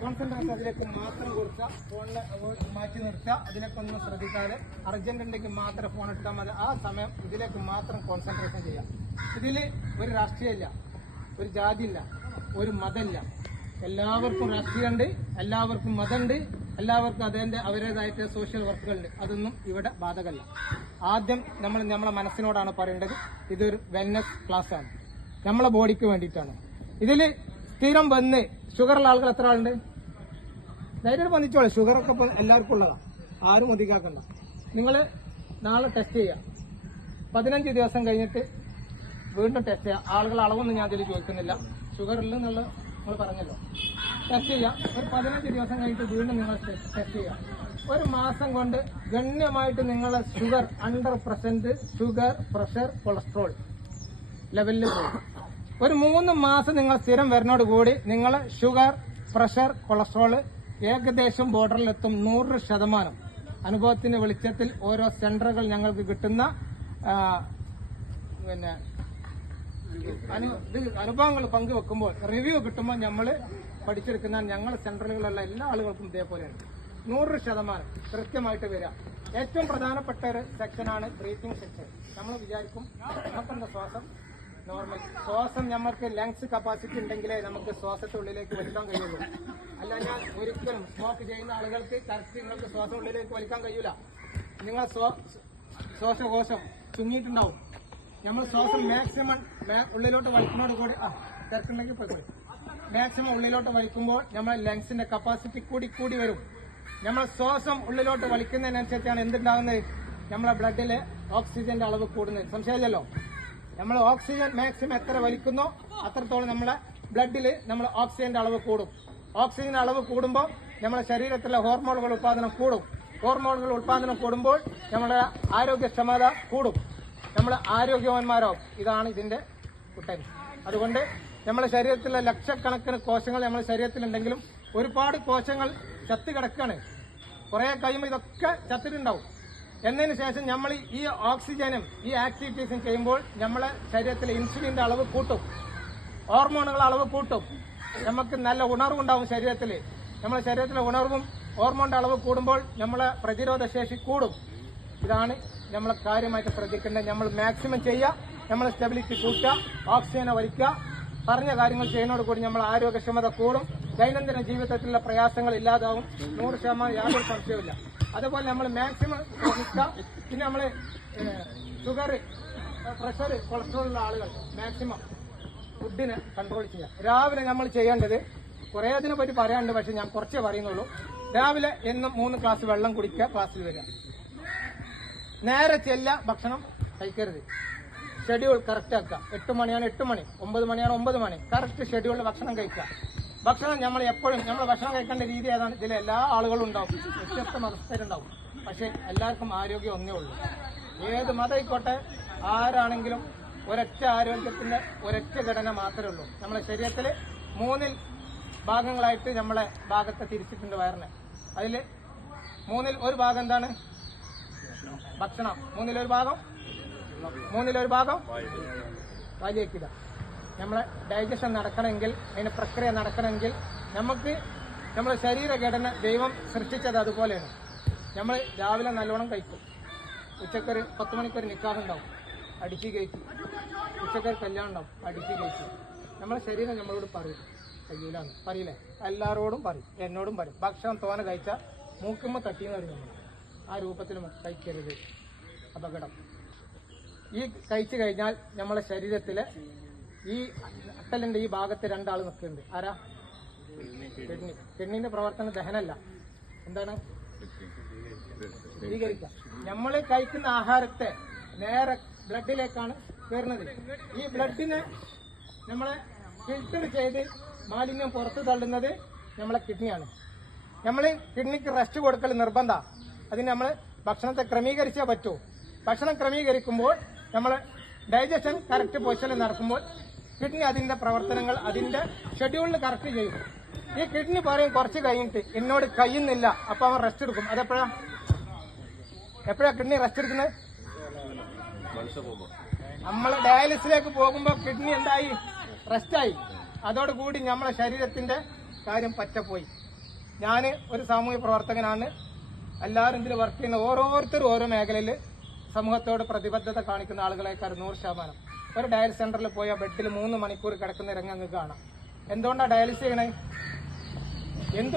Concentration അതിലേക്ക് മാത്രം കൊടുക്കുക. ഫോണിൽ മാറ്റി നിർത്തുക. അതിലേക്ക് ഒന്നും ശ്രദ്ധിക്കാതെ അർജന്റ് ഉണ്ടെങ്കിൽ മാത്രം ഫോൺ എടുത്താൽ മതി. ആ സമയം ഇതിലേക്ക് മാത്രം കോൺസെൻട്രേഷൻ ചെയ്യാം. ഇതിൽ ഒരു രാഷ്ട്രീയമില്ല, ഒരു ജാതിയില്ല, ഒരു മതമില്ല. എല്ലാവർക്കും രാഷ്ട്രീയമുണ്ട്, എല്ലാവർക്കും മതമുണ്ട്, എല്ലാവർക്കും അവരുടേതായിട്ട് സോഷ്യൽ വർക്കുകളുണ്ട്. അതൊന്നും ഇവിടെ ബാധകമല്ല. ആദ്യം നമ്മളെ മനസ്സിനോടാണ് പറയേണ്ടത്. ഇതൊരു വെൽനസ് ക്ലാസ് ആണ്, നമ്മളെ ബോഡിക്ക് വേണ്ടിയിട്ടാണ്. ഇതിൽ സ്ഥിരം വന്ന് ഷുഗറുള്ള ആളുകൾ എത്ര ആളുണ്ട്? ധൈര്യം വന്നിച്ചോളെ. ഷുഗറൊക്കെ ഇപ്പം എല്ലാവർക്കും ഉള്ളതാണ്, ആരും ഒതുക്കാക്കണ്ട. നിങ്ങൾ നാളെ ടെസ്റ്റ് ചെയ്യുക. 15 ദിവസം കഴിഞ്ഞിട്ട് വീണ്ടും ടെസ്റ്റ് ചെയ്യുക. ആളുകൾ അളവൊന്നും ഞാൻ ഇതിൽ ചോദിക്കുന്നില്ല. ഷുഗർ ഇല്ലെന്നുള്ള നിങ്ങൾ പറഞ്ഞല്ലോ. ടെസ്റ്റ് ചെയ്യാം. ഒരു 15 ദിവസം കഴിഞ്ഞിട്ട് വീണ്ടും നിങ്ങൾ ടെസ്റ്റ് ചെയ്യാം. ഒരു മാസം കൊണ്ട് ഗണ്യമായിട്ട് നിങ്ങളെ ഷുഗർ 100% ഷുഗർ, പ്രഷർ, കൊളസ്ട്രോൾ ലെവലിൽ പോകും. ഒരു 3 മാസം നിങ്ങൾ സ്ഥിരം വരുന്നതോട് കൂടി നിങ്ങളെ ഷുഗർ, പ്രഷർ, കൊളസ്ട്രോൾ ഏകദേശം ബോർഡറിലെത്തും. 100% അനുഭവത്തിന്റെ വെളിച്ചത്തിൽ ഓരോ സെന്ററുകൾ ഞങ്ങൾക്ക് കിട്ടുന്ന അനുഭവങ്ങൾ പങ്കുവെക്കുമ്പോൾ റിവ്യൂ കിട്ടുമ്പോൾ നമ്മൾ പഠിച്ചെടുക്കുന്ന ഞങ്ങളുടെ സെന്ററുകളുള്ള എല്ലാ ആളുകൾക്കും ഇതേപോലെയാണ്. 100% കൃത്യമായിട്ട് വരിക. ഏറ്റവും പ്രധാനപ്പെട്ട ഒരു സെക്ഷനാണ് ബ്രീത്തിങ് സെക്ഷൻ. നമ്മൾ വിചാരിക്കും നമുക്കെന്താ ശ്വാസം നോർമൽ. ശ്വാസം നമുക്ക് ലങ്സ് കപ്പാസിറ്റി ഉണ്ടെങ്കിലേ നമുക്ക് ശ്വാസത്തെ ഉള്ളിലേക്ക് വലിക്കാൻ കഴിയുള്ളൂ. അല്ല ഞാൻ ഒരിക്കലും സ്മോക്ക് ചെയ്യുന്ന ആളുകൾക്ക് കറക്റ്റ് നിങ്ങൾക്ക് ശ്വാസം ഉള്ളിലേക്ക് വലിക്കാൻ കഴിയൂല. നിങ്ങൾ ശ്വാസകോശം ചുങ്ങിയിട്ടുണ്ടാവും. നമ്മൾ ശ്വാസം മാക്സിമം ഉള്ളിലോട്ട് വലിക്കുന്നതോട് കൂടി തിരക്കുണ്ടെങ്കിൽ പോയി മാക്സിമം ഉള്ളിലോട്ട് വലിക്കുമ്പോൾ നമ്മൾ ലങ്സിന്റെ കപ്പാസിറ്റി കൂടി വരും. നമ്മൾ ശ്വാസം ഉള്ളിലോട്ട് വലിക്കുന്നതിനനുസരിച്ചാണ് എന്തുണ്ടാകുന്നത്? നമ്മളെ ബ്ലഡിലെ ഓക്സിജന്റെ അളവ് കൂടുന്നത്. സംശയമില്ലല്ലോ. നമ്മൾ ഓക്സിജൻ മാക്സിമം എത്ര വലിക്കുന്നോ അത്രത്തോളം നമ്മളെ ബ്ലഡിൽ നമ്മൾ ഓക്സിജന്റെ അളവ് കൂടും. ഓക്സിജൻ അളവ് കൂടുമ്പോൾ നമ്മുടെ ശരീരത്തിലെ ഹോർമോണുകൾ ഉത്പാദനം കൂടും. ഹോർമോണുകൾ ഉത്പാദനം കൂടുമ്പോൾ നമ്മുടെ ആരോഗ്യക്ഷമത കൂടും, നമ്മൾ ആരോഗ്യവാന്മാരാവും. ഇതാണ് ഇതിന്റെ കുട്ടൻ. അതുകൊണ്ട് നമ്മുടെ ശരീരത്തിലെ ലക്ഷക്കണക്കിന് കോശങ്ങൾ നമ്മുടെ ശരീരത്തിലുണ്ടെങ്കിലും ഒരുപാട് കോശങ്ങൾ ചത്ത് കിടക്കാണ്. കുറെ കഴിയുമ്പോൾ ഇതൊക്കെ ചത്തിട്ടുണ്ടാവും. എന്നതിന് ശേഷം നമ്മൾ ഈ ഓക്സിജനും ഈ ആക്ടിവിറ്റീസും ചെയ്യുമ്പോൾ നമ്മളെ ശരീരത്തിലെ ഇൻസുലിന്റെ അളവ് കൂട്ടും, ഹോർമോണുകളുടെ അളവ് കൂട്ടും. നമുക്ക് നല്ല ഉണർവുണ്ടാവും ശരീരത്തിൽ. നമ്മുടെ ശരീരത്തിലെ ഉണർവും ഹോർമോണിന്റെ അളവ് കൂടുമ്പോൾ നമ്മളെ പ്രതിരോധ ശേഷി കൂടും. ഇതാണ് നമ്മൾ കാര്യമായിട്ട് ശ്രദ്ധിക്കേണ്ടത്. നമ്മൾ മാക്സിമം ചെയ്യുക, നമ്മൾ സ്റ്റെബിലിറ്റി കൂട്ടുക, ഓക്സിജനെ വലിക്കുക. പറഞ്ഞ കാര്യങ്ങൾ ചെയ്യുന്നതോട് കൂടി നമ്മൾ ആരോഗ്യക്ഷമത കൂടും. ദൈനംദിന ജീവിതത്തിലുള്ള പ്രയാസങ്ങൾ ഇല്ലാതാവും. 100% യാതൊരു സംശയവുമില്ല. അതുപോലെ നമ്മൾ മാക്സിമം ശ്രമിക്കുക. പിന്നെ നമ്മൾ ഷുഗർ, പ്രഷർ, കൊളസ്ട്രോൾ ഉള്ള ആളുകൾ മാക്സിമം ഫുഡിനെ കൺട്രോൾ ചെയ്യുക. രാവിലെ നമ്മൾ ചെയ്യേണ്ടത് കുറേ അതിനെ പറ്റി പറയാനുണ്ട്, പക്ഷെ ഞാൻ കുറച്ചേ പറയുന്നുള്ളൂ. രാവിലെ എന്നും 3 ഗ്ലാസ് വെള്ളം കുടിക്കുക. ക്ലാസ്സിൽ വരിക. നേരെ ചെല്ല, ഭക്ഷണം കഴിക്കരുത്. ഷെഡ്യൂൾ കറക്റ്റ് ആക്കുക. 8 മണിയാണ് 8 മണി, 9 മണിയാണ് 9 മണി. കറക്റ്റ് ഷെഡ്യൂളിൽ ഭക്ഷണം കഴിക്കുക. ഭക്ഷണം നമ്മൾ എപ്പോഴും നമ്മൾ ഭക്ഷണം കഴിക്കേണ്ട രീതി ഏതാണ്? ഇതിൽ എല്ലാ ആളുകളും ഉണ്ടാവും, വ്യത്യസ്ത മതസ്ഥരുണ്ടാവും. പക്ഷെ എല്ലാവർക്കും ആരോഗ്യം ഒന്നേ ഉള്ളൂ. ഏത് മതമായിക്കോട്ടെ, ആരാണെങ്കിലും ഒരൊറ്റ ആരോഗ്യത്തിന്റെ ഒരൊറ്റ ഘടന മാത്രമേ ഉള്ളൂ. നമ്മുടെ ശരീരത്തിൽ 3 ഭാഗങ്ങളായിട്ട് നമ്മളെ ഭാഗത്തെ തിരിച്ചിട്ടുണ്ട് വയറിന്. അതിൽ 3-ൽ 1 ഭാഗം എന്താണ്? ഭക്ഷണം. 3-ൽ 1 ഭാഗം വായിലേക്കില്ല. നമ്മളെ ഡൈജഷൻ നടക്കണമെങ്കിൽ, അതിന്റെ പ്രക്രിയ നടക്കണമെങ്കിൽ നമുക്ക് നമ്മുടെ ശരീരഘടന ദൈവം സൃഷ്ടിച്ചത് അതുപോലെയാണ്. നമ്മൾ രാവിലെ നല്ലോണം കഴിക്കും. ഉച്ചക്കൊരു 10 മണിക്കൊരു നിക്കാഹ് ഉണ്ടാവും, അടിച്ച് കഴിക്കും. ഉച്ചക്കൊരു കല്യാണം ഉണ്ടാവും, അടിച്ച് കഴിക്കും. നമ്മളെ ശരീരം നമ്മളോട് പറയും കഴിയില്ലാന്ന്. പറയില്ലേ? എല്ലാവരോടും പറയും, എന്നോടും പറയും. ഭക്ഷണം തോനെ കഴിച്ചാൽ മൂക്കുമ്പോൾ തട്ടിയെന്ന് പറയും. നമ്മൾ ആ രൂപത്തിൽ കഴിക്കരുത്, അപകടം. ഈ കഴിച്ചു കഴിഞ്ഞാൽ നമ്മളെ ശരീരത്തിലെ ഈ അട്ടലിന്റെ ഈ ഭാഗത്ത് 2 ആൾ നിൽക്കുന്നുണ്ട്. ആരാ? കിഡ്നി. കിഡ്നിന്റെ പ്രവർത്തനം ദഹനമല്ല, എന്താണ്? സ്വീകരിക്കുക. നമ്മൾ കഴിക്കുന്ന ആഹാരത്തെ നേരെ ബ്ലഡിലേക്കാണ് കയറുന്നത്. ഈ ബ്ലഡിനെ നമ്മളെ ഫിൽട്ടർ ചെയ്ത് മാലിന്യം പുറത്തു തള്ളുന്നത് നമ്മളെ കിഡ്നിയാണ്. നമ്മൾ കിഡ്നിക്ക് റെസ്റ്റ് കൊടുക്കൽ നിർബന്ധ. അതിന് നമ്മൾ ഭക്ഷണത്തെ ക്രമീകരിച്ചേ പറ്റൂ. ഭക്ഷണം ക്രമീകരിക്കുമ്പോൾ നമ്മൾ ഡൈജഷൻ കറക്റ്റ് പൊസിഷനിൽ നടക്കുമ്പോൾ കിഡ്നി അതിന്റെ പ്രവർത്തനങ്ങൾ അതിന്റെ ഷെഡ്യൂളിൽ കറക്റ്റ് ചെയ്യും. ഈ കിഡ്നി പറയും കുറച്ച് കഴിഞ്ഞിട്ട് എന്നോട് കഴിയുന്നില്ല, അപ്പൊ അവൻ റെസ്റ്റ് എടുക്കും. അതെപ്പോഴാ കിഡ്നി റെസ്റ്റ് എടുക്കുന്നത്? നമ്മൾ ഡയാലിസിലേക്ക് പോകുമ്പോൾ കിഡ്നി എന്തായി? റെസ്റ്റായി. അതോടുകൂടി നമ്മളെ ശരീരത്തിന്റെ കാര്യം പറ്റപ്പോയി. ഞാൻ ഒരു സാമൂഹ്യ പ്രവർത്തകനാണ്. എല്ലാവരും ഇതിൽ വർക്ക് ചെയ്യുന്ന ഓരോരുത്തരും ഓരോ മേഖലയിൽ സമൂഹത്തോട് പ്രതിബദ്ധത കാണിക്കുന്ന ആളുകളെക്കാൾ 100%. ഒരു ഡയാലിസിസ് സെന്ററിൽ പോയാൽ ബെഡിൽ 3 മണിക്കൂർ കിടക്കുന്ന രംഗം കാണാം. എന്തുകൊണ്ടാണ് ഡയാലിസിസ് ചെയ്യണേ? എന്തു